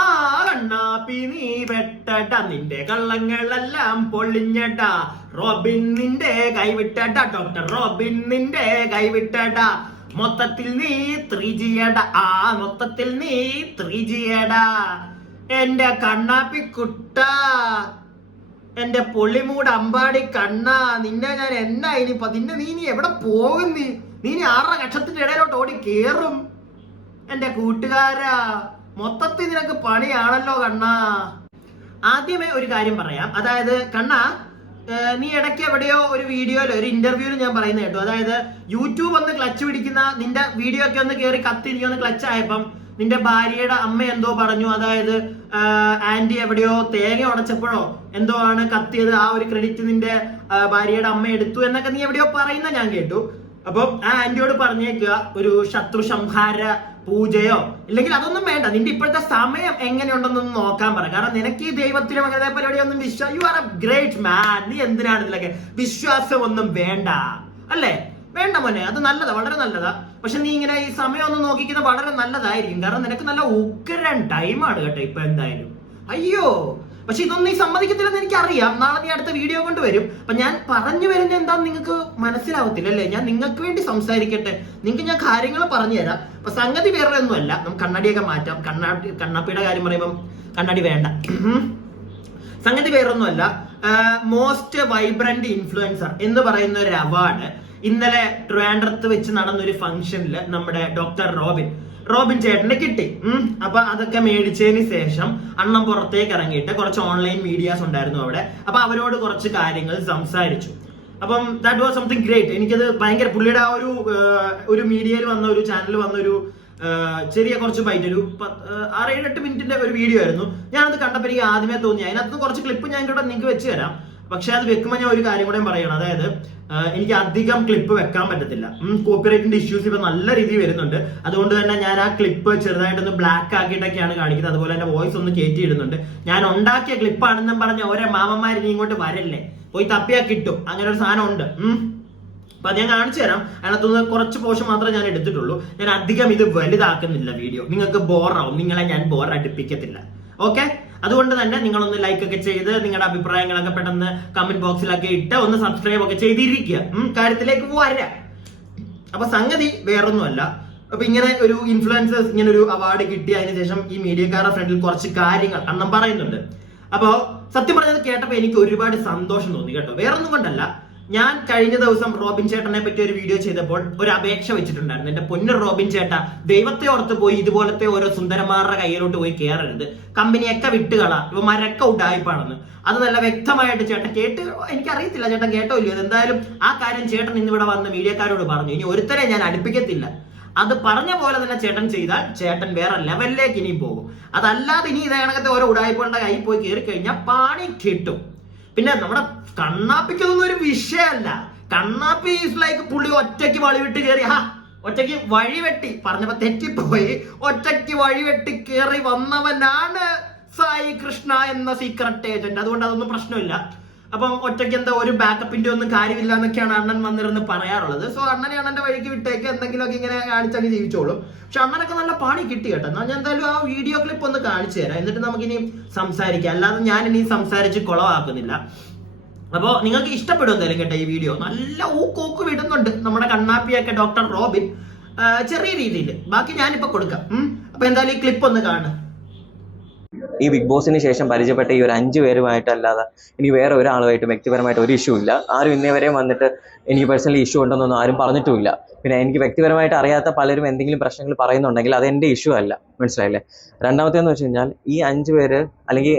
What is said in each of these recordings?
ആ കണ്ണാപ്പി നീ വെട്ടട, നിന്റെ കള്ളങ്ങളെല്ലാം പൊളിഞ്ഞട. റോബിൻ നിന്റെ കൈവിട്ടട, ഡോക്ടർ റോബിൻ നിന്റെ കൈവിട്ടട. മൊത്തത്തിൽ നീ 3Gയട, മൊത്തത്തിൽ നീ 3Gയട. എന്റെ കണ്ണാപ്പി കുട്ട, എന്റെ പൊള്ളിമൂട് അമ്പാടി കണ്ണ, നിന്നെ ഞാൻ എന്നാ ഇനിയിപ്പോ നീ എവിടെ പോകും? നീ 6 ലക്ഷത്തിന്റെ ഇടയിലോട്ട് ഓടി കേറും. എന്റെ കൂട്ടുകാരാ, മൊത്തത്തിൽ നിനക്ക് പണിയാണല്ലോ കണ്ണാ. ആദ്യമേ ഒരു കാര്യം പറയാം, അതായത് കണ്ണാ, നീ ഇടയ്ക്ക് എവിടെയോ ഒരു വീഡിയോയിലോ ഒരു ഇന്റർവ്യൂവിൽ ഞാൻ പറയുന്നത് കേട്ടു. അതായത് യൂട്യൂബ് ഒന്ന് ക്ലച്ച് പിടിക്കുന്ന നിന്റെ വീഡിയോ ഒക്കെ ഒന്ന് കയറി കത്തി നീ ഒന്ന് ക്ലച്ച് ആയപ്പം നിന്റെ ഭാര്യയുടെ അമ്മ എന്തോ പറഞ്ഞു. അതായത് ആന്റി എവിടെയോ തേങ്ങ ഉടച്ചപ്പോഴോ എന്തോ ആണ് കത്തിയത്, ആ ഒരു ക്രെഡിറ്റ് നിന്റെ ഭാര്യയുടെ അമ്മ എടുത്തു എന്നൊക്കെ നീ എവിടെയോ പറയുന്ന ഞാൻ കേട്ടു. അപ്പം ആ ആന്റിയോട് പറഞ്ഞേക്കുക, ഒരു ശത്രു സംഹാര പൂജയോ ഇല്ലെങ്കിൽ അതൊന്നും വേണ്ട, നിന്റെ ഇപ്പോഴത്തെ സമയം എങ്ങനെയുണ്ടെന്നൊന്ന് നോക്കാൻ പറ. കാരണം നിനക്ക് ഈ ദൈവത്തിലും അങ്ങനെ പരിപാടിയൊന്നും യു ആർ എ ഗ്രേറ്റ് മാൻ. നീ എന്തിനാണ് ഇതിലൊക്കെ? വിശ്വാസം ഒന്നും വേണ്ട അല്ലേ? വേണ്ട മോനെ, അത് നല്ലതാ, വളരെ നല്ലതാ. പക്ഷെ നീ ഇങ്ങനെ ഈ സമയം ഒന്ന് നോക്കിക്കുന്നത് വളരെ നല്ലതായിരിക്കും. കാരണം നിനക്ക് നല്ല ഉഗ്രൻ ടൈമാണ് കേട്ടോ ഇപ്പൊ എന്തായാലും. അയ്യോ, പക്ഷെ ഇതൊന്നും നീ സമ്മതിക്കത്തില്ലെന്ന് എനിക്കറിയാം. നാളെ നീ അടുത്ത വീഡിയോ കൊണ്ട് വരും. അപ്പൊ ഞാൻ പറഞ്ഞു വരുന്നത് എന്താന്ന് നിങ്ങൾക്ക് മനസ്സിലാവത്തില്ല അല്ലേ? ഞാൻ നിങ്ങൾക്ക് വേണ്ടി സംസാരിക്കട്ടെ, നിങ്ങൾക്ക് ഞാൻ കാര്യങ്ങൾ പറഞ്ഞു തരാം. അപ്പൊ സംഗതി വേറെ ഒന്നുമല്ല, നമുക്ക് കണ്ണാടിയൊക്കെ മാറ്റാം. കണ്ണാപ്പിയുടെ കാര്യം പറയുമ്പം കണ്ണാടി വേണ്ട. സംഗതി വേറൊന്നുമല്ല, മോസ്റ്റ് വൈബ്രന്റ് ഇൻഫ്ലുവൻസർ എന്ന് പറയുന്ന ഒരു അവാർഡ് ഇന്നലെ ട്രിവാൻഡ്രത്ത് വെച്ച് നടന്നൊരു ഫംഗ്ഷനിൽ നമ്മുടെ ഡോക്ടർ റോബിൻ ചേട്ടന് കിട്ടി. അപ്പൊ അതൊക്കെ മേടിച്ചതിന് ശേഷം അണ്ണം പുറത്തേക്ക് ഇറങ്ങിയിട്ട് കുറച്ച് ഓൺലൈൻ മീഡിയാസ് ഉണ്ടായിരുന്നു അവിടെ. അപ്പൊ അവരോട് കുറച്ച് കാര്യങ്ങൾ സംസാരിച്ചു. അപ്പം ദാറ്റ് വാസ് സംതിങ് ഗ്രേറ്റ്. എനിക്കത് ഭയങ്കര, പുള്ളിയുടെ ആ ഒരു മീഡിയയിൽ വന്ന ഒരു ചാനലിൽ വന്നൊരു ചെറിയ കുറച്ച് ബൈറ്റ്, ഒരു 6-8 മിനിറ്റിന്റെ ഒരു വീഡിയോ ആയിരുന്നു. ഞാനത് കണ്ടപ്പോൾ എനിക്ക് ആദ്യമേ തോന്നി, അതിനകത്ത് കുറച്ച് ക്ലിപ്പ് ഞാൻ ഇവിടെ നിങ്ങൾക്ക് വെച്ച് തരാം. പക്ഷെ അത് വെക്കുമ്പോൾ ഞാൻ ഒരു കാര്യം കൂടെ പറയണം. അതായത് എനിക്ക് അധികം ക്ലിപ്പ് വെക്കാൻ പറ്റത്തില്ല. കോപ്പിറൈറ്റിന്റെ ഇഷ്യൂസ് ഇപ്പൊ നല്ല രീതിയിൽ വരുന്നുണ്ട്. അതുകൊണ്ട് തന്നെ ഞാൻ ആ ക്ലിപ്പ് ചെറുതായിട്ടൊന്ന് ബ്ലാക്ക് ആക്കിയിട്ടൊക്കെയാണ് കാണിക്കുന്നത്. അതുപോലെ തന്നെ വോയിസ് ഒന്ന് കയറ്റി ഇടുന്നുണ്ട്. ഞാൻ ഉണ്ടാക്കിയ ക്ലിപ്പാണെന്നും പറഞ്ഞ ഓരോ മാമന്മാർ നീ ഇങ്ങോട്ട് വരല്ലേ, പോയി തപ്പിയാ കിട്ടും. അങ്ങനെ ഒരു സാധനം ഉണ്ട്. അപ്പൊ അത് ഞാൻ കാണിച്ചു തരാം. അതിനകത്തുനിന്ന് കുറച്ച് പോർഷൻ മാത്രമേ ഞാൻ എടുത്തിട്ടുള്ളൂ. ഞാൻ അധികം ഇത് വലുതാക്കുന്നില്ല വീഡിയോ. നിങ്ങൾക്ക് ബോറാവും, നിങ്ങളെ ഞാൻ ബോർ അടുപ്പിക്കത്തില്ല. ഓക്കെ, അതുകൊണ്ട് തന്നെ നിങ്ങളൊന്ന് ലൈക്ക് ഒക്കെ ചെയ്ത് നിങ്ങളുടെ അഭിപ്രായങ്ങളൊക്കെ പെട്ടെന്ന് കമന്റ് ബോക്സിലൊക്കെ ഇട്ട് ഒന്ന് സബ്സ്ക്രൈബ് ഒക്കെ ചെയ്തിരിക്കുക. കാര്യത്തിലേക്ക് വരാം. അപ്പൊ സംഗതി വേറൊന്നുമല്ല. അപ്പൊ ഇങ്ങനെ ഒരു ഇൻഫ്ലുവൻസേഴ്സ് ഇങ്ങനെ ഒരു അവാർഡ് കിട്ടി, അതിനുശേഷം ഈ മീഡിയക്കാരുടെ ഫ്രണ്ടിൽ കുറച്ച് കാര്യങ്ങൾ അണ്ണം പറയുന്നുണ്ട്. അപ്പൊ സത്യം പറഞ്ഞത് കേട്ടപ്പോ എനിക്ക് ഒരുപാട് സന്തോഷം തോന്നി കേട്ടോ. വേറൊന്നും കൊണ്ടല്ല, ഞാൻ കഴിഞ്ഞ ദിവസം റോബിൻ ചേട്ടനെ പറ്റി ഒരു വീഡിയോ ചെയ്തപ്പോൾ ഒരു അപേക്ഷ വെച്ചിട്ടുണ്ടായിരുന്നു. എന്റെ പൊന്നു റോബിൻ ചേട്ട, ദൈവത്തെ ഓർത്ത് പോയി ഇതുപോലത്തെ ഓരോ സുന്ദരന്മാരുടെ കയ്യിലോട്ട് പോയി കയറരുത്. കമ്പനിയൊക്കെ വിട്ടുകള, ഇവന്മാരൊക്കെ ഉടായ്പാണെന്ന്. അത് നല്ല വ്യക്തമായിട്ട് ചേട്ടൻ കേട്ട്, എനിക്കറിയത്തില്ല ചേട്ടൻ കേട്ടോ ഇല്ലയോ. എന്തായാലും ആ കാര്യം ചേട്ടൻ ഇന്നിവിടെ വന്ന് മീഡിയക്കാരോട് പറഞ്ഞു. ഇനി ഒരുത്തരെ ഞാൻ അടുപ്പിക്കത്തില്ല. അത് പറഞ്ഞ പോലെ തന്നെ ചേട്ടൻ ചെയ്താൽ ചേട്ടൻ വേറെ ലെവലിലേക്ക് ഇനി പോകും. അതല്ലാതെ ഇനി ഇതേ കണക്കത്തെ ഓരോ ഉടായ്പകളുടെ കയ്യിൽ പോയി കയറി കഴിഞ്ഞാൽ പാണി കിട്ടും. പിന്നെ നമ്മുടെ കണ്ണാപ്പിക്കൊന്നും ഒരു വിഷയമല്ല. കണ്ണാപ്പി ഈസ് ലൈക്ക് പുള്ളി ഒറ്റയ്ക്ക് വഴിവിട്ട് കയറി, ഒറ്റയ്ക്ക് വഴിവെട്ടി പറഞ്ഞപ്പോ തെറ്റിപ്പോയി, ഒറ്റയ്ക്ക് വഴിവെട്ടി കയറി വന്നവനാണ് സായി കൃഷ്ണ എന്ന സീക്രട്ട് ഏജന്റ്. അതുകൊണ്ട് അതൊന്നും പ്രശ്നമില്ല. അപ്പം ഒറ്റയ്ക്ക് എന്താ ഒരു ബാക്കപ്പിന്റെ ഒന്നും കാര്യമില്ല എന്നൊക്കെയാണ് അണ്ണൻ വന്നിരുന്ന് പറയാറുള്ളത്. സോ അണ്ണനെ അണ്ണന്റെ വഴിക്ക് വിട്ടേക്ക്, എന്തെങ്കിലുമൊക്കെ ഇങ്ങനെ കാണിച്ചങ്ങ് ജീവിച്ചോളും. പക്ഷെ അണ്ണനൊക്കെ നല്ല പണി കിട്ടി കേട്ടോ. എന്നാൽ ഞാൻ എന്തായാലും ആ വീഡിയോ ക്ലിപ്പ് ഒന്ന് കാണിച്ചു തരാം, എന്നിട്ട് നമുക്കിനി സംസാരിക്കാം. അല്ലാതെ ഞാൻ ഇനി സംസാരിച്ച് കുളവാക്കുന്നില്ല. അപ്പോ നിങ്ങൾക്ക് ഇഷ്ടപ്പെടും എന്തായാലും കേട്ടോ ഈ വീഡിയോ. നല്ല ഊക്കോക്ക് വിടുന്നുണ്ട് നമ്മുടെ കണ്ണാപ്പിയൊക്കെ ഡോക്ടർ റോബിൻ, ചെറിയ രീതിയിൽ. ബാക്കി ഞാനിപ്പോ കൊടുക്കാം. അപ്പൊ എന്തായാലും ഈ ക്ലിപ്പ് ഒന്ന് കാണാം. ഈ ബിഗ് ബോസിന് ശേഷം പരിചയപ്പെട്ട ഈ ഒരു 5 പേരുമായിട്ടല്ലാതെ ഇനി വേറെ ഒരാളുമായിട്ടും വ്യക്തിപരമായിട്ട് ഒരു ഇഷ്യൂ ഇല്ല. ആരും ഇന്നേ വരെയും വന്നിട്ട് എനിക്ക് പേഴ്സണലി ഇഷ്യൂ ഉണ്ടെന്നൊന്നും ആരും പറഞ്ഞിട്ടുമില്ല. പിന്നെ എനിക്ക് വ്യക്തിപരമായിട്ട് അറിയാത്ത പലരും എന്തെങ്കിലും പ്രശ്നങ്ങൾ പറയുന്നുണ്ടെങ്കിൽ അതെൻ്റെ ഇഷ്യൂ അല്ല, മനസ്സിലായില്ലേ? രണ്ടാമത്തേന്ന് വെച്ച് കഴിഞ്ഞാൽ ഈ 5 പേര് അല്ലെങ്കിൽ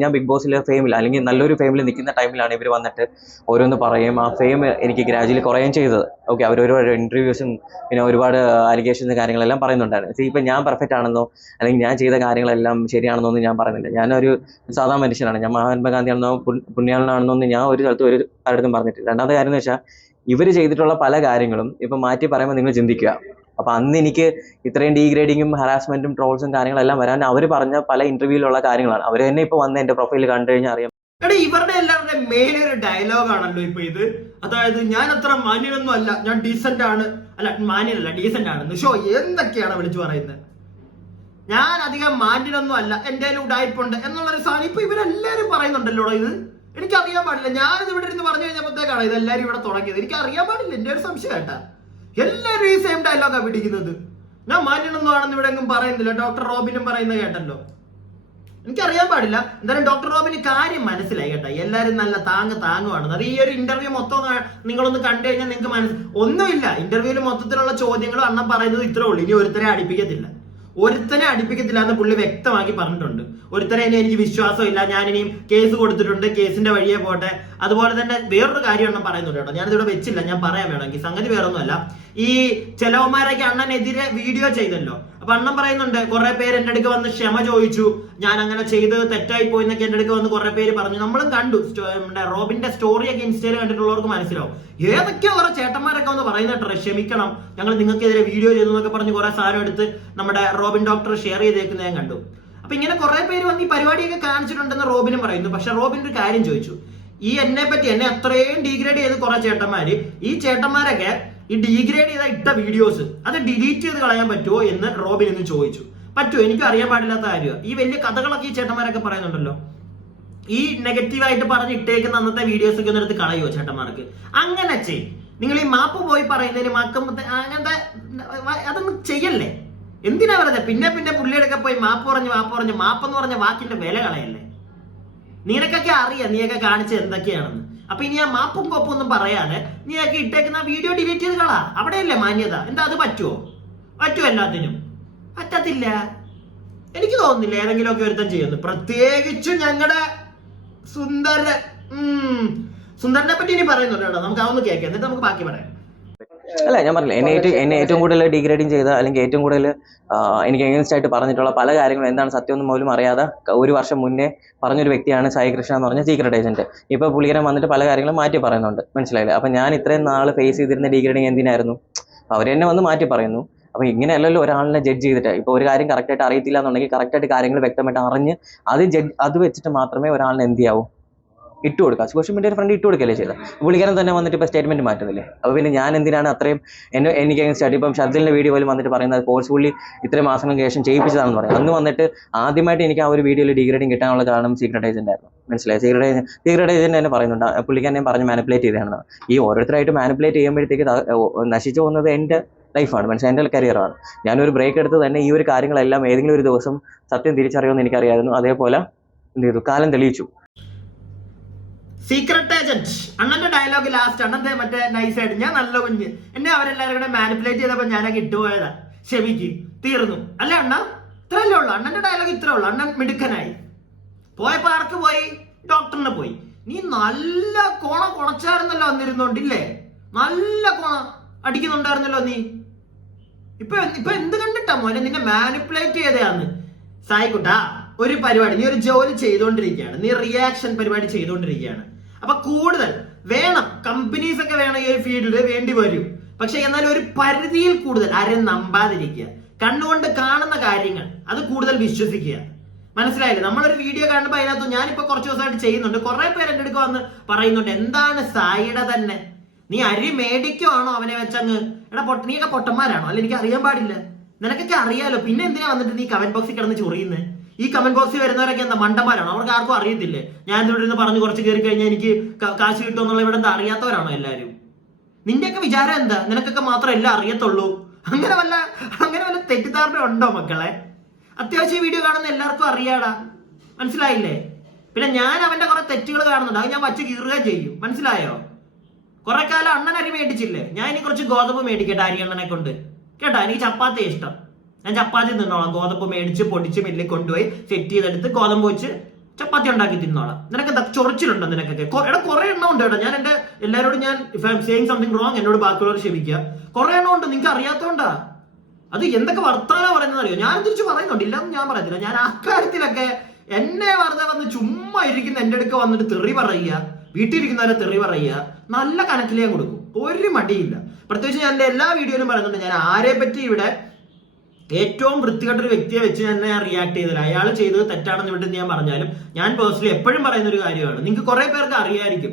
ഞാൻ ബിഗ് ബോസിൽ ഫെയിമിൽ അല്ലെങ്കിൽ നല്ലൊരു ഫെയിമിൽ നിൽക്കുന്ന ടൈമിലാണ് ഇവർ വന്നിട്ട് ഓരോന്ന് പറയും. ആ ഫെയിം എനിക്ക് ഗ്രാജുവലി കുറയുകയും ചെയ്തത്. ഓക്കെ, അവർ ഒരുപാട് ഇൻ്റർവ്യൂസും പിന്നെ ഒരുപാട് അലിഗേഷൻസും കാര്യങ്ങളെല്ലാം പറയുന്നുണ്ടായിരുന്നു. ഇപ്പം ഞാൻ പെർഫെക്റ്റ് ആണെന്നോ അല്ലെങ്കിൽ ഞാൻ ചെയ്ത കാര്യങ്ങളെല്ലാം ശരിയാണെന്നോ ഒന്നും ഞാൻ പറയുന്നില്ല. ഞാനൊരു സാധാരണ മനുഷ്യനാണ്. ഞാൻ മഹാത്മാഗാന്ധിയാണെന്നോ പുണ്യാളനാണെന്നോ ഞാൻ ഒരു സ്ഥലത്ത് ഒരു ആരുടെയും പറഞ്ഞിട്ടില്ല. രണ്ടാമത്തെ കാര്യം എന്ന് വെച്ചാൽ ഇവർ ചെയ്തിട്ടുള്ള പല കാര്യങ്ങളും ഇപ്പം മാറ്റി പറയുമ്പോൾ നിങ്ങൾ ചിന്തിക്കുക. അപ്പം അന്ന് എനിക്ക് ഇത്രയും ഡീഗ്രേഡിങ്ങും ഹറാസ്മെന്റും ട്രോൾസും കാര്യങ്ങളെല്ലാം വരാൻ അവർ പറഞ്ഞ പല ഇന്റർവ്യൂവിലുള്ള കാര്യങ്ങളാണ്. അവർ തന്നെ ഇപ്പൊ വന്ന് എന്റെ പ്രൊഫൈൽ കണ്ടു കഴിഞ്ഞാൽ അറിയാം. ഇവരുടെ എല്ലാവരുടെ മെയിൻ ഒരു ഡയലോഗ് ആണല്ലോ ഇപ്പൊ ഇത്. അതായത് ഞാൻ അത്ര മാന്യനൊന്നും അല്ല, ഞാൻ ഡീസന്റ് ആണ്, അല്ല മാന്യനല്ല ഡീസന്റ് ആണെന്ന്. ഷോ എന്തൊക്കെയാണ് വിളിച്ചു പറയുന്നത്? ഞാൻ അധികം മാന്യനൊന്നും അല്ല, എന്റെ ഉടായ്പുണ്ട് എന്നുള്ളൊരു സാധനം ഇപ്പൊ ഇവരെല്ലാരും പറയുന്നുണ്ടല്ലോ ഇത്. എനിക്കറിയാൻ പാടില്ല, ഞാനിത് ഇവിടെ ഇരുന്ന് പറഞ്ഞു കഴിഞ്ഞപ്പോഴത്തേക്കാണ് ഇതെല്ലാരും ഇവിടെ തുടങ്ങിയത്. എനിക്ക് അറിയാൻ പാടില്ല, എന്റെ ഒരു സംശയം കേട്ടാ. എല്ലാരും ഈ സെയിം ഡയലോഗാ പിടിക്കുന്നത്. ഞാൻ മാന്യനൊന്നും ആണെന്ന് ഇവിടെ എങ്ങും പറയുന്നില്ല, ഡോക്ടർ റോബിനും പറയുന്നത് കേട്ടല്ലോ. എനിക്കറിയാൻ പാടില്ല. എന്തായാലും ഡോക്ടർ റോബിന് കാര്യം മനസ്സിലായി കേട്ടോ. എല്ലാരും നല്ല താങ്ങുവാണ്. അത് ഈ ഒരു ഇന്റർവ്യൂ മൊത്തം നിങ്ങളൊന്ന് കണ്ടു കഴിഞ്ഞാൽ നിങ്ങൾക്ക് ഒന്നുമില്ല. ഇന്റർവ്യൂവിൽ മൊത്തത്തിലുള്ള ചോദ്യങ്ങളും അണ്ണം പറയുന്നത് ഇത്രേ ഉള്ളൂ. ഇനി ഒരുത്തരെ അടുപ്പിക്കത്തില്ല എന്ന് പുള്ളി വ്യക്തമാക്കി പറഞ്ഞിട്ടുണ്ട്. ഒരുത്തരെ ഇനി എനിക്ക് വിശ്വാസമില്ല, ഞാനിനിയും കേസ് കൊടുത്തിട്ടുണ്ട്, കേസിന്റെ വഴിയെ പോട്ടെ. അതുപോലെ തന്നെ വേറൊരു കാര്യം അണ്ണം പറയുന്നുണ്ട് കേട്ടോ, ഞാനിതിവിടെ വെച്ചില്ല, ഞാൻ പറയാൻ വേണമെങ്കിൽ. സംഗതി വേറൊന്നുമല്ല, ഈ ചെലവന്മാരൊക്കെ അണ്ണനെതിരെ വീഡിയോ ചെയ്തല്ലോ. അപ്പൊ അണ്ണൻ പറയുന്നുണ്ട്, കുറെ പേര് എന്റെ അടുക്ക് വന്ന് ക്ഷമ ചോദിച്ചു, ഞാൻ അങ്ങനെ ചെയ്തത് തെറ്റായി പോയി എന്നൊക്കെ എന്റെ അടുക്ക് വന്ന് കുറെ പേര് പറഞ്ഞു. നമ്മളും കണ്ടു, റോബിന്റെ സ്റ്റോറിയൊക്കെ ഇൻസ്റ്റയിൽ കണ്ടിട്ടുള്ളവർക്ക് മനസ്സിലാവും. ഏതൊക്കെയോ കുറെ ചേട്ടന്മാരൊക്കെ വന്ന് പറയുന്നുണ്ട്, ക്ഷമിക്കണം, ഞങ്ങൾ നിങ്ങൾക്കെതിരെ വീഡിയോ ചെയ്തു എന്നൊക്കെ പറഞ്ഞ് കുറെ സാധനം എടുത്ത് നമ്മുടെ റോബിൻ ഡോക്ടർ ഷെയർ ചെയ്തേക്കുന്നത് ഞാൻ കണ്ടു. അപ്പൊ ഇങ്ങനെ കുറെ പേര് വന്ന് ഈ പരിപാടിയൊക്കെ കാണിച്ചിട്ടുണ്ടെന്ന് റോബിനും പറയുന്നു. പക്ഷെ റോബിൻ ഒരു കാര്യം ചോദിച്ചു, ഈ എന്നെ അത്രയും ഡീഗ്രേഡ് ചെയ്ത് കുറെ ചേട്ടന്മാര്, ഈ ചേട്ടന്മാരൊക്കെ ഈ ഡീഗ്രേഡ് ചെയ്ത ഇട്ട വീഡിയോസ് അത് ഡിലീറ്റ് ചെയ്ത് കളയാൻ പറ്റുമോ എന്ന് റോബിൻ എന്ന് ചോദിച്ചു. പറ്റുമോ? എനിക്കും അറിയാൻ പാടില്ലാത്ത കാര്യമാണ്. ഈ വലിയ കഥകളൊക്കെ ഈ ചേട്ടന്മാരൊക്കെ പറയുന്നുണ്ടല്ലോ, ഈ നെഗറ്റീവായിട്ട് പറഞ്ഞ് ഇട്ടേക്കുന്ന അന്നത്തെ വീഡിയോസ് ഒക്കെ ഒന്നെടുത്ത് കളയുമോ ചേട്ടന്മാർക്ക്? അങ്ങനെ ചെയ്യും. നിങ്ങൾ ഈ മാപ്പ് പോയി പറയുന്നതിന് അങ്ങനത്തെ അതൊന്നും ചെയ്യല്ലേ. എന്തിനാ പറഞ്ഞത്? പിന്നെ പുള്ളിയെടുക്കെ പോയി മാപ്പ് പറഞ്ഞ് മാപ്പെന്ന് പറഞ്ഞ വാക്കിന്റെ വില കളയല്ലേ. നിനക്കൊക്കെ അറിയാം നീയൊക്കെ കാണിച്ചത് എന്തൊക്കെയാണെന്ന്. അപ്പൊ ഇനി ആ മാപ്പും കൊപ്പും ഒന്നും പറയാതെ നീയൊക്കെ ഇട്ടേക്കുന്ന വീഡിയോ ഡിലീറ്റ് ചെയ്ത് കളാ. അവിടെയല്ലേ മാന്യത. എന്താ അത് പറ്റുമോ? എല്ലാത്തിനും പറ്റത്തില്ല. എനിക്ക് തോന്നുന്നില്ല ഏതെങ്കിലും ഒക്കെ ഒരുത്തം ചെയ്യുന്നു. പ്രത്യേകിച്ചും ഞങ്ങളുടെ സുന്ദരനെ പറ്റി ഇനി പറയുന്നുണ്ട് കേട്ടോ, നമുക്ക് അതൊന്ന് കേൾക്കാം, എന്നിട്ട് നമുക്ക് ബാക്കി പറയാം. അല്ല, ഞാൻ പറഞ്ഞില്ല, എന്നെ ഏറ്റവും കൂടുതൽ ഡീഗ്രേഡിങ് ചെയ്ത, അല്ലെങ്കിൽ ഏറ്റവും കൂടുതൽ എനിക്ക് എഗൻസ്റ്റ് ആയിട്ട് പറഞ്ഞിട്ടുള്ള പല കാര്യങ്ങളും എന്താണ് സത്യം ഒന്നും പോലും അറിയാതെ ഒരു വർഷം മുന്നേ പറഞ്ഞൊരു വ്യക്തിയാണ് സായി കൃഷ്ണ എന്ന് പറഞ്ഞ സീക്രട്ട് ഏജന്റ്. ഇപ്പോൾ പുള്ളിക്കാരൻ വന്നിട്ട് പല കാര്യങ്ങളും മാറ്റി പറയുന്നുണ്ട്, മനസ്സിലായില്ലേ? അപ്പം ഞാൻ ഇത്രയും നാൾ ഫേസ് ചെയ്തിരുന്ന ഡീഗ്രേഡിങ് എന്തിനായിരുന്നു? അവരെന്നെ വന്ന് മാറ്റി പറയുന്നു. അപ്പോൾ ഇങ്ങനെയല്ലല്ലോ ഒരാളിനെ ജഡ്ജ് ചെയ്തിട്ട്. ഇപ്പോൾ ഒരു കാര്യം കറക്റ്റായിട്ട് അറിയത്തില്ല എന്നുണ്ടെങ്കിൽ കറക്റ്റായിട്ട് കാര്യങ്ങൾ വ്യക്തമായിട്ട് അറിഞ്ഞ് അത് വെച്ചിട്ട് മാത്രമേ ഒരാളിനെ എന്ത് ചെയ്യാവൂ, ഇട്ട് കൊടുക്കുക. സോഷ്യൽ മീഡിയയുടെ ഫ്രണ്ട് ഇട്ട് കൊടുക്കുകയല്ലേ ചെയ്തത്. പുള്ളിക്കാരൻ തന്നെ വന്നിട്ട് ഇപ്പോൾ സ്റ്റേറ്റ്മെന്റ് മാറ്റുന്നില്ലേ? അപ്പോൾ പിന്നെ ഞാൻ എന്തിനാണ് അത്രയും എനിക്ക് സ്റ്റാർട്ട് ഇപ്പം ഷർദിലിൻ്റെ വീഡിയോ പോലും വന്നിട്ട് പറയുന്നത് ഫോഴ്സ്ഫുള്ളി ഇത്രയും മാസങ്ങൾക്ക് ശേഷം ചെയ്യിപ്പിച്ചതാണെന്ന് പറയും. അന്ന് വന്നിട്ട് ആദ്യമായിട്ട് എനിക്ക് ആ ഒരു വീഡിയോയിൽ ഡീഗ്രേഡിങ് കിട്ടാനുള്ള കാരണം സീക്രട്ട് ഏജന്റ് ആയിരുന്നു, മനസ്സിലായി? സീക്രട്ട് ഏജന്റ് തന്നെ പറയുന്നുണ്ട്, പുള്ളിക്കാരനെ പറഞ്ഞ് മാനിപ്പുലേറ്റ് ചെയ്തതാണെന്ന്. ഈ ഓരോരുത്തരായിട്ട് മാനിപ്പുലേറ്റ് ചെയ്യുമ്പോഴത്തേക്ക് നശിച്ചു പോകുന്നത് എൻ്റെ ലൈഫാണ്, മനസ്സിലായി? എൻ്റെ കരിയറാണ്. ഞാനൊരു ബ്രേക്ക് എടുത്ത് തന്നെ ഈ ഒരു കാര്യങ്ങളെല്ലാം ഏതെങ്കിലും ഒരു ദിവസം സത്യം തിരിച്ചറിയുമെന്ന് എനിക്കറിയായിരുന്നു. അതേപോലെ എന്ത് ചെയ്തു, കാലം തെളിയിച്ചു. സീക്രട്ട് ഏജന്റ് അണ്ണന്റെ ഡയലോഗ് ലാസ്റ്റ് അണ്ണന്റെ മറ്റേ നൈസായിട്ട്, ഞാൻ നല്ല കുഞ്ഞ്, എന്നെ അവരെല്ലാവരും കൂടെ മാനിപ്പുലേറ്റ് ചെയ്തപ്പോ ഞാനൊക്കെ ഇട്ടുപോയതാ, ക്ഷമിക്ക്, തീർന്നു അല്ലേ അണ്ണ? ഇത്രയല്ലേ ഉള്ളു അണ്ണന്റെ ഡയലോഗ്, ഇത്രേ ഉള്ളു. അണ്ണൻ മിടുക്കനായി. പോയപ്പോ ആർക്ക് പോയി? ഡോക്ടറിന് പോയി. നീ നല്ല കുണച്ചായിരുന്നല്ലോ വന്നിരുന്നോണ്ടില്ലേ, നല്ല അടിക്കുന്നുണ്ടായിരുന്നല്ലോ നീ. ഇപ്പൊ എന്ത് കണ്ടിട്ടാ മോനെ നിന്നെ മാനിപ്പുലേറ്റ് ചെയ്തയാന്ന്? സായിക്കുട്ടാ, ഒരു പരിപാടി, നീ ഒരു ജോലി ചെയ്തുകൊണ്ടിരിക്കുകയാണ്, നീ റിയാക്ഷൻ പരിപാടി ചെയ്തുകൊണ്ടിരിക്കുകയാണ്. അപ്പൊ കൂടുതൽ വേണം, കമ്പനീസ് ഒക്കെ വേണം ഈ ഒരു ഫീൽഡിൽ, വേണ്ടി വരും. പക്ഷെ എന്നാലും ഒരു പരിധിയിൽ കൂടുതൽ ആരെയും നമ്പാതിരിക്കുക. കണ്ണുകൊണ്ട് കാണുന്ന കാര്യങ്ങൾ അത് കൂടുതൽ വിശ്വസിക്കുക, മനസ്സിലായില്ലേ? നമ്മളൊരു വീഡിയോ കാണുമ്പോൾ അതിനകത്ത് ഞാനിപ്പോ കുറച്ച് ദിവസമായിട്ട് ചെയ്യുന്നുണ്ട്, കുറെ പേര് എൻ്റെ അടുക്ക് വന്ന് പറയുന്നുണ്ട്, എന്താണ് സായിയുടെ തന്നെ, നീ അരി മേടിക്കുവാണോ അവനെ വെച്ചങ്ങ്? എടാ നീയൊക്കെ പൊട്ടന്മാരാണോ? അല്ല, എനിക്ക് അറിയാൻ പാടില്ല, നിനക്കൊക്കെ അറിയാലോ, പിന്നെ എന്തിനാ വന്നിട്ട് നീ കമന്റ് ബോക്സിൽ കിടന്ന് ചൊറിയുന്നത്? ഈ കമന്റ് ബോക്സിൽ വരുന്നവരൊക്കെ എന്താ മണ്ടന്മാരാണോ? അവർക്ക് ആർക്കും അറിയത്തില്ലേ? ഞാൻ ഇവിടെ നിന്ന് പറഞ്ഞു കുറച്ച് കയറി കഴിഞ്ഞാൽ എനിക്ക് കാശ് കിട്ടും എന്നുള്ള ഇവിടെ എന്താ അറിയാത്തവരാണോ എല്ലാവരും? നിന്റെയൊക്കെ വിചാരം എന്താ? നിനക്കൊക്കെ മാത്രം എല്ലാം അറിയത്തുള്ളൂ? അങ്ങനെ വല്ല തെറ്റിദ്ധാരണ ഉണ്ടോ മക്കളെ? അത്യാവശ്യം വീഡിയോ കാണുന്ന എല്ലാവർക്കും അറിയാടാ, മനസ്സിലായില്ലേ? പിന്നെ ഞാൻ അവന്റെ കുറെ തെറ്റുകൾ കാണുന്നുണ്ട്, അത് ഞാൻ വച്ച് കീറുകയും ചെയ്യും, മനസ്സിലായോ? കുറെ കാലം അണ്ണൻ അരി മേടിച്ചില്ലേ, ഞാൻ ഇനി കുറച്ച് ഗോതമ്പ് മേടിക്കട്ടെ അരി അണ്ണനെ കൊണ്ട്, കേട്ടോ? എനിക്ക് ചപ്പാത്തി ഇഷ്ടം, ഞാൻ ചപ്പാത്തി തിന്നോളാം. ഗോതമ്പ് മേടിച്ച് പൊടിച്ച് മില്ലിൽ കൊണ്ടുപോയി സെറ്റ് ചെയ്തെടുത്ത് ഗോതമ്പ് വെച്ച് ചപ്പാത്തി ഉണ്ടാക്കി തിന്നോളാം. നിനക്ക് എന്താ ചൊറിച്ചിലുണ്ടോ നിനക്കൊക്കെ? എടാ കുറെ എണ്ണം ഉണ്ട് കേട്ടോ. ഞാൻ എന്റെ എല്ലാവരോടും ഞാൻ if I M saying something wrong എന്നോട് ബാക്കിയുള്ളവർ ക്ഷമിക്കുക. കുറെ എണ്ണം ഉണ്ട്, നിങ്ങൾക്ക് അറിയാത്തോണ്ടാ. അത് എന്തൊക്കെ വർത്താനം പറയുന്നത് അറിയോ? ഞാൻ തിരിച്ച് പറയുന്നുണ്ട്, ഇല്ലാന്ന് ഞാൻ പറയത്തില്ല. ഞാൻ ആ കാര്യത്തിലൊക്കെ എന്നെ വെറുതെ വന്ന് ചുമ്മാ ഇരിക്കുന്ന എന്റെ അടുക്ക വന്നിട്ട് തെറി പറയുക, വീട്ടിലിരിക്കുന്നവരെ തെറി പറയുക, നല്ല കണക്കിലേ കൊടുക്കും, ഒരു മടിയില്ല. പ്രത്യേകിച്ച് ഞാൻ എന്റെ എല്ലാ വീഡിയോയിലും പറയുന്നുണ്ട്, ഞാൻ ആരെ പറ്റി ഇവിടെ ഏറ്റവും വൃത്തികെട്ട ഒരു വ്യക്തിയെ വെച്ച് തന്നെ ഞാൻ റിയാക്ട് ചെയ്തില്ല. അയാൾ ചെയ്തത് തെറ്റാണെന്ന് വിട്ട് ഞാൻ പറഞ്ഞാലും ഞാൻ പേഴ്സണലി എപ്പോഴും പറയുന്ന ഒരു കാര്യമാണ്, നിങ്ങൾക്ക് കുറെ പേർക്ക് അറിയായിരിക്കും,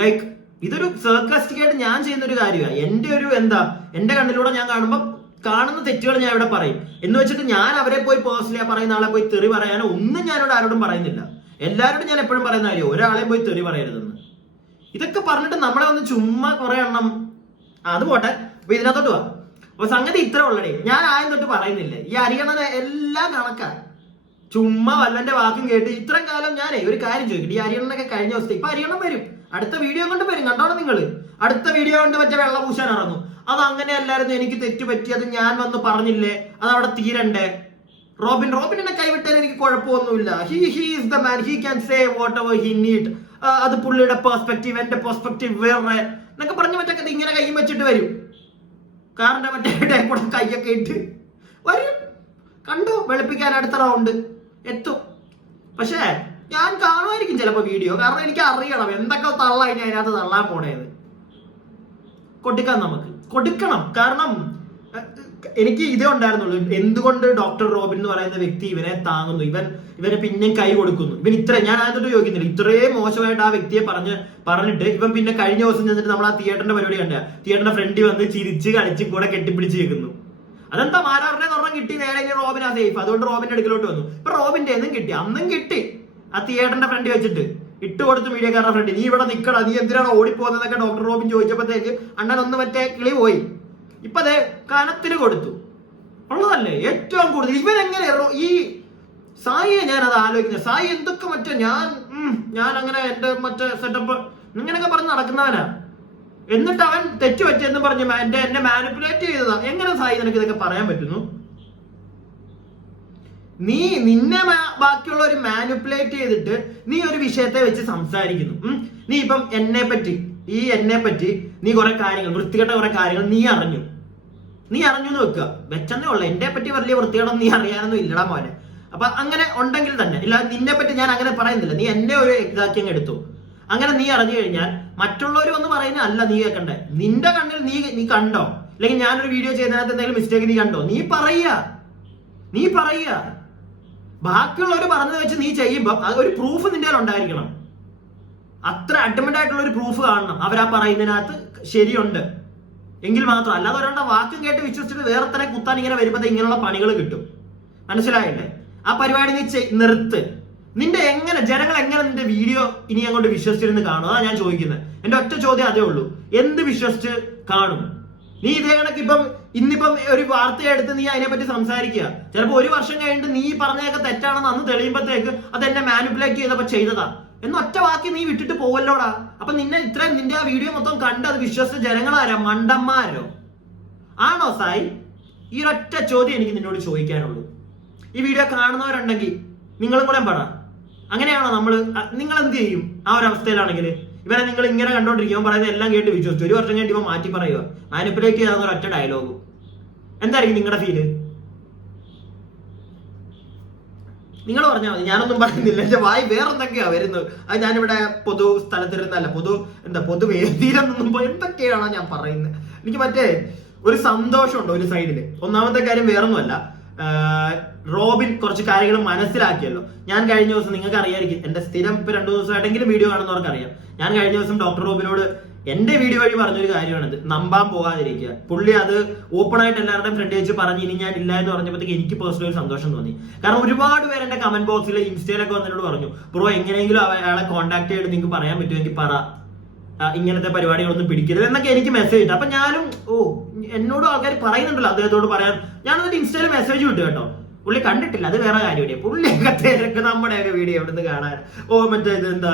ലൈക്ക് ഇതൊരു സർക്കാസ്റ്റിക് ആയിട്ട് ഞാൻ ചെയ്യുന്ന ഒരു കാര്യമാണ്. എന്റെ ഒരു എന്റെ കണ്ണിലൂടെ ഞാൻ കാണുമ്പോൾ കാണുന്ന തെറ്റുകൾ ഞാൻ ഇവിടെ പറയും എന്ന് വെച്ചിട്ട് ഞാൻ അവരെ പോയി പേഴ്സണലി പറയുന്ന ആളെ പോയി തെറി പറയാനോ ഒന്നും ഞാനിവിടെ ആരോടും പറയുന്നില്ല. എല്ലാവരോടും ഞാൻ എപ്പോഴും പറയുന്ന കാര്യം ഒരാളെയും പോയി തെറി പറയരുതെന്ന്. ഇതൊക്കെ പറഞ്ഞിട്ട് നമ്മളെ ഒന്ന് ചുമ്മാ കുറെ എണ്ണം അത് പോട്ടെ. അപ്പൊ ഇതിനകത്തോട്ട് പോവാ. അപ്പൊ സംഗതി ഇത്ര ഉള്ളടേ. ഞാൻ ആദ്യം തൊട്ട് പറയുന്നില്ലേ, ഈ അരിയണനെ എല്ലാം കണക്കാ. ചുമ്മാ വല്ലന്റെ വാക്കും കേട്ട് ഇത്രയും കാലം ഞാനേ ഒരു കാര്യം ചോദിക്കട്ടെ, ഈ അരിയണനൊക്കെ കഴിഞ്ഞ ദിവസത്തെ ഇപ്പൊ അരിയണം വരും, അടുത്ത വീഡിയോ കൊണ്ട് വരും, കണ്ടോണം നിങ്ങള്. അടുത്ത വീഡിയോ കൊണ്ട് മറ്റേ വെള്ള പൂശാൻ ഇറങ്ങും. അത് അങ്ങനെ അല്ലായിരുന്നു, എനിക്ക് തെറ്റ് പറ്റിയത് ഞാൻ വന്ന് പറഞ്ഞില്ലേ, അത് അവിടെ തീരണ്ടേ. റോബിനെ കൈവിട്ടാൽ എനിക്ക് കുഴപ്പമൊന്നുമില്ല. He is the man, he can say what ever he need. അത് പുള്ളിയുടെ പെർസ്പെക്റ്റീവ്, എന്റെ പെർസ്പെക്റ്റീവ് വേറെ എന്നൊക്കെ പറഞ്ഞ് മറ്റൊക്കെ ഇങ്ങനെ കൈ വെച്ചിട്ട് വരും. കാറിന്റെ മറ്റേ കൂടെ കൈയൊക്കെ ഇട്ട് വരും. കണ്ടു വെളുപ്പിക്കാൻ അടുത്ത റൗണ്ട് എത്തും. പക്ഷേ ഞാൻ കാണുമായിരിക്കും ചിലപ്പോ വീഡിയോ, കാരണം എനിക്ക് അറിയണം എന്തൊക്കെ തള്ള ഇനി അതിനകത്ത് തള്ളാൻ പോണേത്. കൊടുക്കാം, നമുക്ക് കൊടുക്കണം. കാരണം എനിക്ക് ഇതേ ഉണ്ടായിരുന്നുള്ളൂ, എന്തുകൊണ്ട് ഡോക്ടർ റോബിൻ എന്ന് പറയുന്ന വ്യക്തി ഇവനെ താങ്ങുന്നു, ഇവന് പിന്നെയും കൈ കൊടുക്കുന്നു. ഞാൻ ആദ്യമായിട്ട് ചോദിക്കുന്നില്ല, ഇത്രയും മോശമായിട്ട് ആ വ്യക്തിയെ പറഞ്ഞിട്ട് ഇവൻ പിന്നെ കഴിഞ്ഞ ദിവസം ചെന്നിട്ട് നമ്മൾ ആ തിയേറ്ററിന്റെ പരിപാടി കണ്ട തിയേറ്ററിന്റെ ഫ്രണ്ടിൽ വന്ന് ചിരിച്ച് കളിച്ച് കൂടെ കെട്ടിപ്പിടിച്ച് കേൾക്കുന്നു. അതെന്താ മാരാറിനെ ഒരെണ്ണം കിട്ടി, നേരെ റോബിനാ സേഫ്, അതുകൊണ്ട് റോബിന്റെ അടുക്കലോട്ട് വന്നു. ഇപ്പൊ റോബിന്റെ എന്നും കിട്ടി, അന്നും കിട്ടി. ആ തിയേറ്ററിന്റെ ഫ്രണ്ടിൽ വെച്ചിട്ട് ഇട്ട് കൊടുത്തു മീഡിയക്കാരുടെ ഫ്രണ്ടിൽ, നീ ഇവിടെ നിൽക്കണം, നീ എന്തിനാണ് ഓടിപ്പോകുന്നതൊക്കെ ഡോക്ടർ റോബിൻ ചോദിച്ചപ്പോഴത്തേക്ക് അണ്ണൻ ഒന്ന് മറ്റേ കിളി പോയി. ഇപ്പൊ അതെ കനത്തിന് കൊടുത്തു. ഉള്ളതല്ലേ ഏറ്റവും കൂടുതൽ. ഇവൻ എങ്ങനെ ഈ സായിയെ ഞാൻ അത് ആലോചിക്കുന്നത്, സായി എന്തൊക്കെ മറ്റേ ഞാൻ അങ്ങനെ എന്റെ മറ്റേ സെറ്റപ്പ് ഇങ്ങനെയൊക്കെ പറഞ്ഞ് നടക്കുന്നവനാ. എന്നിട്ട് അവൻ തെറ്റു പറ്റിയെന്ന് പറഞ്ഞ് എന്നെ മാനിപ്പുലേറ്റ് ചെയ്തതാ. എങ്ങനെ സായി നിനക്ക് ഇതൊക്കെ പറയാൻ പറ്റുന്നു? നിന്നെ ബാക്കിയുള്ളവർ മാനിപ്പുലേറ്റ് ചെയ്തിട്ട് നീ ഒരു വിഷയത്തെ വെച്ച് സംസാരിക്കുന്നു. നീ ഇപ്പം എന്നെ പറ്റി നീ കുറെ കാര്യങ്ങൾ, വൃത്തികെട്ട കുറെ കാര്യങ്ങൾ നീ അറിഞ്ഞു എന്ന് വെക്കുക, വെച്ചെന്നേ ഉള്ളു. എന്നെ പറ്റി വലിയ വൃത്തികേടം നീ അറിയാനൊന്നും ഇല്ലടാ മോനെ. അപ്പൊ അങ്ങനെ ഉണ്ടെങ്കിൽ തന്നെ ഇല്ല, നിന്നെ പറ്റി ഞാൻ അങ്ങനെ പറയുന്നില്ല, നീ എന്നെ ഒരു എക്സാക്റ്റിങ് എടുത്തു. അങ്ങനെ നീ അറിഞ്ഞു കഴിഞ്ഞാൽ മറ്റുള്ളവർ വന്ന് പറയുന്ന അല്ല നീ കേൾക്കണ്ടേ. നിന്റെ കണ്ണിൽ നീ കണ്ടോ, അല്ലെങ്കിൽ ഞാനൊരു വീഡിയോ ചെയ്തതിനകത്ത് എന്തെങ്കിലും മിസ്റ്റേക്ക് നീ കണ്ടോ, നീ പറയുക. ബാക്കിയുള്ളവർ പറഞ്ഞത് വെച്ച് നീ ചെയ്യുമ്പോ ഒരു പ്രൂഫ് നിന്റെ ഉണ്ടായിരിക്കണം. അത്ര അഡ്മന്റ് ആയിട്ടുള്ള ഒരു പ്രൂഫ് കാണണം അവരാ പറയുന്നതിനകത്ത് ശരിയുണ്ട് എങ്കിൽ മാത്രം. അല്ലാതെ ഒരാളുടെ വാക്കും കേട്ട് വിശ്വസിച്ചിട്ട് വേറെ തന്നെ കുത്താൻ ഇങ്ങനെ വരുമ്പോൾ ഇങ്ങനെയുള്ള പണികൾ കിട്ടും. മനസ്സിലായില്ലേ? ആ പരിപാടി നീ നിർത്ത്. ജനങ്ങൾ എങ്ങനെ നിന്റെ വീഡിയോ ഇനി അങ്ങോട്ട് വിശ്വസിച്ചിരുന്ന് കാണും? അതാ ഞാൻ ചോദിക്കുന്നത്. എന്റെ ഒറ്റ ചോദ്യം അതേ ഉള്ളൂ, എന്ത് വിശ്വസിച്ച് കാണും? നീ ഇതേ കണക്ക് ഇന്നിപ്പം ഒരു വാർത്തയെടുത്ത് നീ അതിനെപ്പറ്റി സംസാരിക്കുക, ചിലപ്പോ ഒരു വർഷം കഴിഞ്ഞിട്ട് നീ പറഞ്ഞതൊക്കെ തെറ്റാണെന്ന് അന്ന് തെളിയുമ്പോഴത്തേക്ക് അത് എന്നെ മാനിപ്പുലേറ്റ് ചെയ്തപ്പോ ചെയ്തതാ എന്ന് ഒറ്റ വാക്കി നീ വിട്ടിട്ട് പോവല്ലോടാ. അപ്പൊ നിന്റെ ആ വീഡിയോ മൊത്തം കണ്ട് അത് വിശ്വസിച്ച ജനങ്ങളാരോ? മണ്ടന്മാരോ ആണോ സായി? ഈ ഒറ്റ ചോദ്യം എനിക്ക് നിന്നോട് ചോദിക്കാനുള്ളൂ. ഈ വീഡിയോ കാണുന്നവരുണ്ടെങ്കിൽ നിങ്ങളും കൂടെ പറ, അങ്ങനെയാണോ നിങ്ങൾ എന്ത് ചെയ്യും ആ ഒരു അവസ്ഥയിലാണെങ്കിൽ? ഇവരെ നിങ്ങൾ ഇങ്ങനെ കണ്ടോണ്ടിരിക്കും, പറയുന്നത് എല്ലാം കേട്ട് വിശ്വസിച്ചു, ഒരു വർഷം കഴിഞ്ഞ് ഇവ മാറ്റി പറയുക, മാനിപ്പുലേറ്റ് ചെയ്യാവുന്ന ഒരൊറ്റ ഡയലോഗും. എന്തായിരിക്കും നിങ്ങളുടെ ഫീല്? നിങ്ങൾ പറഞ്ഞാൽ മതി, ഞാനൊന്നും പറയുന്നില്ല. എന്റെ വായി വേറെന്തൊക്കെയാ വരുന്നത്. അത് ഞാനിവിടെ പൊതു സ്ഥലത്തിരുന്നല്ല, പൊതുവേദിയിലൊന്നും എന്തൊക്കെയാണോ ഞാൻ പറയുന്നത്. എനിക്ക് മറ്റേ ഒരു സന്തോഷമുണ്ട് ഒരു സൈഡില്. ഒന്നാമത്തെ കാര്യം വേറൊന്നുമല്ല, റോബിൻ കുറച്ച് കാര്യങ്ങൾ മനസ്സിലാക്കിയല്ലോ. ഞാൻ കഴിഞ്ഞ ദിവസം, നിങ്ങൾക്ക് അറിയായിരിക്കും, എന്റെ സ്ഥിരം ഇപ്പൊ 2 ദിവസമായിട്ടെങ്കിലും വീഡിയോ കാണുന്നവർക്ക് അറിയാം, ഞാൻ കഴിഞ്ഞ ദിവസം ഡോക്ടർ റോബിനോട് എന്റെ വീഡിയോ വഴി പറഞ്ഞൊരു കാര്യമാണിത്, നമ്പാൻ പോകാതിരിക്കുക. പുള്ളി അത് ഓപ്പൺ ആയിട്ട് എല്ലാവരുടെയും ഫ്രണ്ട് വെച്ച് പറഞ്ഞ് ഇനി ഞാൻ ഇല്ല എന്ന് പറഞ്ഞപ്പോഴത്തേക്ക് എനിക്ക് പേഴ്സണലി ഒരു സന്തോഷം തോന്നി. കാരണം ഒരുപാട് പേര് എന്റെ കമന്റ് ബോക്സിൽ ഇൻസ്റ്റയിലൊക്കെ വന്നതിനോട് പറഞ്ഞു, ബ്രോ എങ്ങനെയെങ്കിലും അയാളെ കോൺടാക്ട് ചെയ്തിട്ട് നിങ്ങൾക്ക് പറയാൻ പറ്റുമെങ്കിൽ പറ, ഇങ്ങനത്തെ പരിപാടികളൊന്നും പിടിക്കരുത് എന്നൊക്കെ എനിക്ക് മെസ്സേജ് ഇട്ടു. അപ്പൊ ഞാനും എന്നോട് ആൾക്കാർ പറയുന്നുണ്ടല്ലോ അദ്ദേഹത്തോട് പറയാൻ, ഞാനൊന്നിട്ട് ഇൻസ്റ്റയിൽ മെസ്സേജ് വിട്ടു കേട്ടോ. പുള്ളി കണ്ടിട്ടില്ല, അത് വേറെ കാര്യമില്ല. പുള്ളിയൊക്കെ തിരക്ക് നമ്മുടെയൊക്കെ വീഡിയോ എവിടുന്ന് കാണാൻ, മറ്റേ ഇത് എന്താ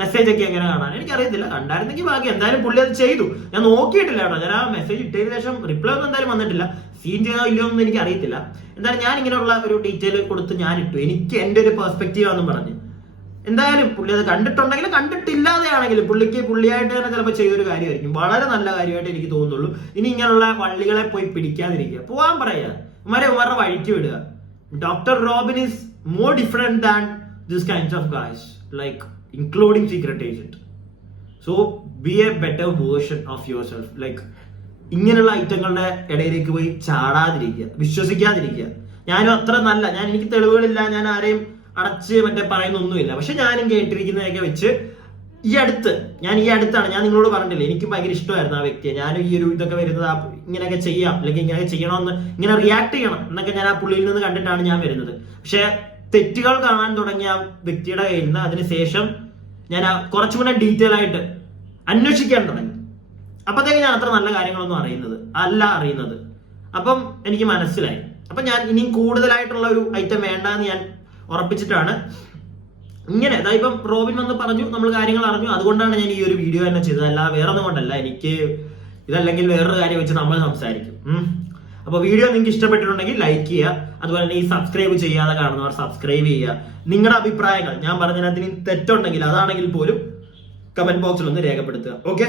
മെസ്സേജ് ഒക്കെ എങ്ങനെ കാണാൻ എനിക്കറിയത്തില്ല. കണ്ടായിരുന്നെങ്കിൽ ബാക്കി. എന്തായാലും പുള്ളി അത് ചെയ്തു, ഞാൻ നോക്കിയിട്ടില്ല കേട്ടോ. ഞാൻ ആ മെസ്സേജ് ഇട്ടതിന് ശേഷം റിപ്ലൈ ഒന്നും എന്തായാലും വന്നിട്ടില്ല. സീൻ ചെയ്തോ ഇല്ലയോ ഒന്നും എനിക്ക് അറിയത്തില്ല. എന്തായാലും ഞാൻ ഇങ്ങനെയുള്ള ഒരു ഡീറ്റെയിൽ കൊടുത്ത് ഞാൻ ഇട്ടു, എനിക്ക് എന്റെ ഒരു പെർസ്പെക്റ്റീവ് ആണെന്നും പറഞ്ഞ്. എന്തായാലും പുള്ളി അത് കണ്ടിട്ടുണ്ടെങ്കിലും കണ്ടിട്ടില്ലാതെയാണെങ്കിലും പുള്ളിയായിട്ട് തന്നെ ചിലപ്പോൾ ചെയ്തൊരു കാര്യമായിരിക്കും. വളരെ നല്ല കാര്യമായിട്ട് എനിക്ക് തോന്നുന്നുള്ളൂ. ഇനി ഇങ്ങനെയുള്ള വള്ളികളെ പോയി പിടിക്കാതിരിക്കുക, പോവാൻ പറയുക, ഉമാരുടെ വഴിക്ക് വിടുക. Doctor Robin is more different than this kinds of guys, like including secret agent. So be a better version of yourself. Like ഇങ്ങനെയുള്ള ഐറ്റങ്ങളുടെ ഇടയിലേക്ക് പോയി ചാടാതിരിക്കുക, വിശ്വസിക്കാതിരിക്കുക. ഞാനും അത്ര എനിക്ക് തെളിവുകളില്ല, ഞാൻ ആരെയും അടച്ച് പറയുന്നൊന്നുമില്ല. പക്ഷെ ഞാനും കേട്ടിരിക്കുന്നതൊക്കെ വെച്ച് ഞാൻ ഈ അടുത്താണ് ഞാൻ നിങ്ങളോട് പറഞ്ഞില്ലേ, എനിക്ക് ഭയങ്കര ഇഷ്ടമായിരുന്നു ആ വ്യക്തിയെ. ഞാനും ഈ ഒരു ഇതൊക്കെ വരുന്നത് ഇങ്ങനെയൊക്കെ ചെയ്യാം, അല്ലെങ്കിൽ ഇങ്ങനെയൊക്കെ ചെയ്യണമെന്ന്, ഇങ്ങനെ റിയാക്ട് ചെയ്യണം എന്നൊക്കെ ഞാൻ ആ പുള്ളിയിൽ നിന്ന് കണ്ടിട്ടാണ് ഞാൻ വരുന്നത്. പക്ഷെ തെറ്റുകൾ കാണാൻ തുടങ്ങിയ ആ വ്യക്തിയുടെ കയ്യിൽ നിന്ന് അതിനുശേഷം ഞാൻ കുറച്ചും കൂടെ ഡീറ്റെയിൽ ആയിട്ട് അന്വേഷിക്കാൻ തുടങ്ങി. അപ്പത്തേക്ക് ഞാൻ അത്ര നല്ല കാര്യങ്ങളൊന്നും അറിയുന്നത്. അപ്പം എനിക്ക് മനസ്സിലായി. അപ്പൊ ഞാൻ ഇനിയും കൂടുതലായിട്ടുള്ള ഒരു ഐറ്റം വേണ്ട എന്ന് ഞാൻ ഉറപ്പിച്ചിട്ടാണ് ഇങ്ങനെ. അതായത് ഇപ്പം റോബിൻ വന്ന് പറഞ്ഞു, നമ്മൾ കാര്യങ്ങൾ അറിഞ്ഞു, അതുകൊണ്ടാണ് ഞാൻ ഈ ഒരു വീഡിയോ തന്നെ ചെയ്തത്. അല്ല വേറെ ഒന്നും കൊണ്ടല്ല. എനിക്ക് ഇതല്ലെങ്കിൽ വേറൊരു കാര്യം വെച്ച് നമ്മൾ സംസാരിക്കും. അപ്പൊ വീഡിയോ നിങ്ങൾക്ക് ഇഷ്ടപ്പെട്ടിട്ടുണ്ടെങ്കിൽ ലൈക്ക് ചെയ്യുക. അതുപോലെ തന്നെ ഈ സബ്സ്ക്രൈബ് ചെയ്യാതെ കാണുന്നവർ സബ്സ്ക്രൈബ് ചെയ്യുക. നിങ്ങളുടെ അഭിപ്രായങ്ങൾ ഞാൻ പറഞ്ഞതിനകത്ത് ഇനി തെറ്റുണ്ടെങ്കിൽ അതാണെങ്കിൽ പോലും കമന്റ് ബോക്സിൽ ഒന്ന് രേഖപ്പെടുത്തുക. ഓക്കെ.